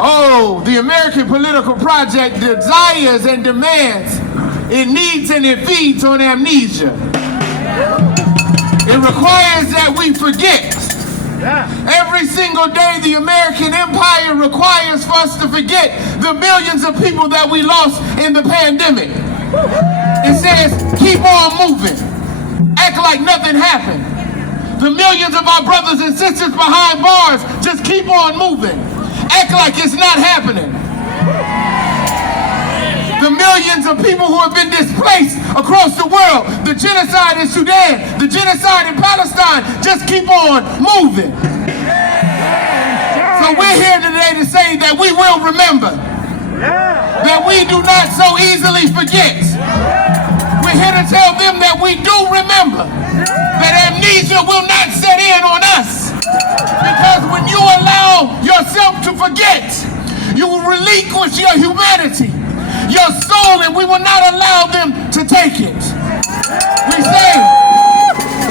Oh, the American political project desires and demands, it needs and it feeds on amnesia. It requires that we forget. Every single day, the American empire requires for us to forget the millions of people that we lost in the pandemic. It says, keep on moving. Act like nothing happened. The millions of our brothers and sisters behind bars, just keep on moving. Act like it's not happening. The millions of people who have been displaced across the world, the genocide in Sudan, the genocide in Palestine, just keep on moving. So we're here today to say that we will remember, that we do not so easily forget. We're here to tell them that we do remember, that amnesia will not set in on us. Because when you allow yourself to forget, you will relinquish your humanity, your soul, and we will not allow them to take it.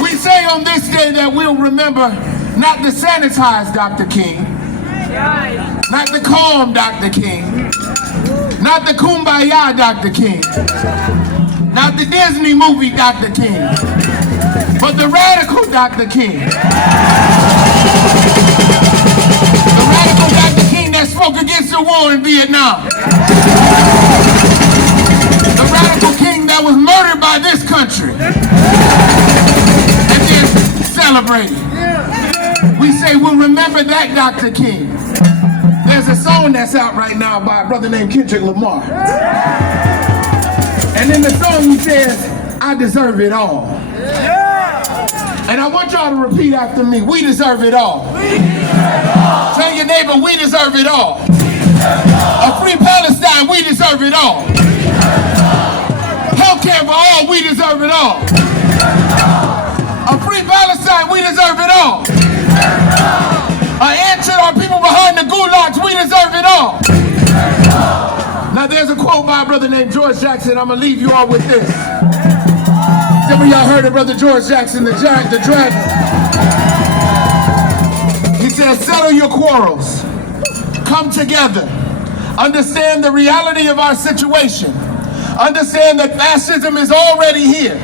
We say on this day that we'll remember not the sanitized Dr. King, not the calm Dr. King, not the kumbaya Dr. King, not the Disney movie Dr. King, but the radical Dr. King. The radical Dr. King that spoke against the war in Vietnam. The radical king that was murdered by this country and then celebrated. We say we'll remember that Dr. King. There's a song that's out right now by a brother named Kendrick Lamar. And in the song he says, I deserve it all. And I want y'all to repeat after me, we deserve it all. Tell your neighbor, we deserve it all. A free Palestine, we deserve it all. Healthcare for all, we deserve it all. A free Palestine, we deserve it all. An answer to our people behind the gulags, we deserve it all. Now there's a quote by a brother named George Jackson. I'm gonna leave you all with this. Some of y'all heard of Brother George Jackson, the dragon. He says, settle your quarrels. Come together. Understand the reality of our situation. Understand that fascism is already here.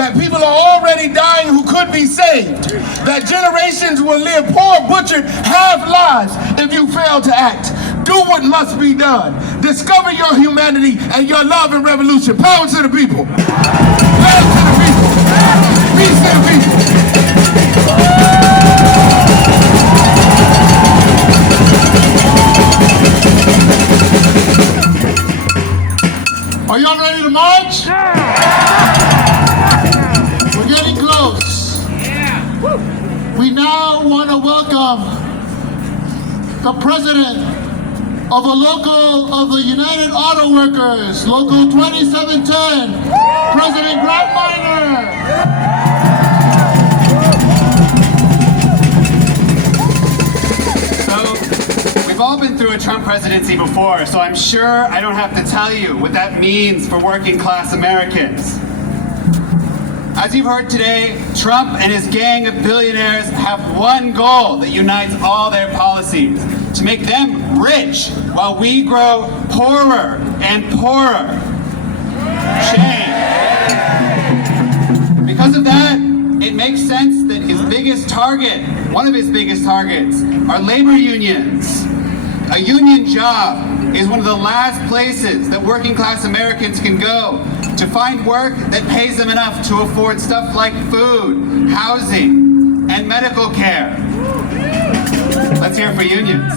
That people are already dying who could be saved. That generations will live poor, butchered, half lives if you fail to act. Do what must be done. Discover your humanity and your love and revolution. Power to the people. Power to the people. Peace to the people. Are y'all ready to march? We're getting close. We now want to welcome the president of the United Auto Workers, Local 2710, President Grant Minor. We've all been through a Trump presidency before, so I'm sure I don't have to tell you what that means for working class Americans. As you've heard today, Trump and his gang of billionaires have one goal that unites all their policies: to make them rich while we grow poorer and poorer. Shame. Because of that, it makes sense that his biggest target, one of his biggest targets, are labor unions. A union job is one of the last places that working class Americans can go to find work that pays them enough to afford stuff like food, housing, and medical care. Let's hear it for unions.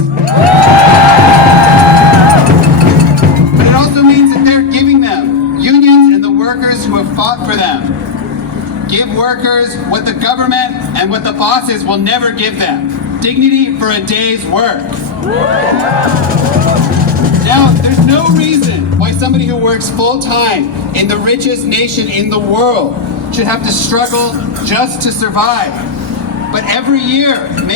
But it also means that they're giving them, unions and the workers who have fought for them, give workers what the government and what the bosses will never give them: dignity for a day's work. Now, there's no reason why somebody who works full-time in the richest nation in the world should have to struggle just to survive. But every year,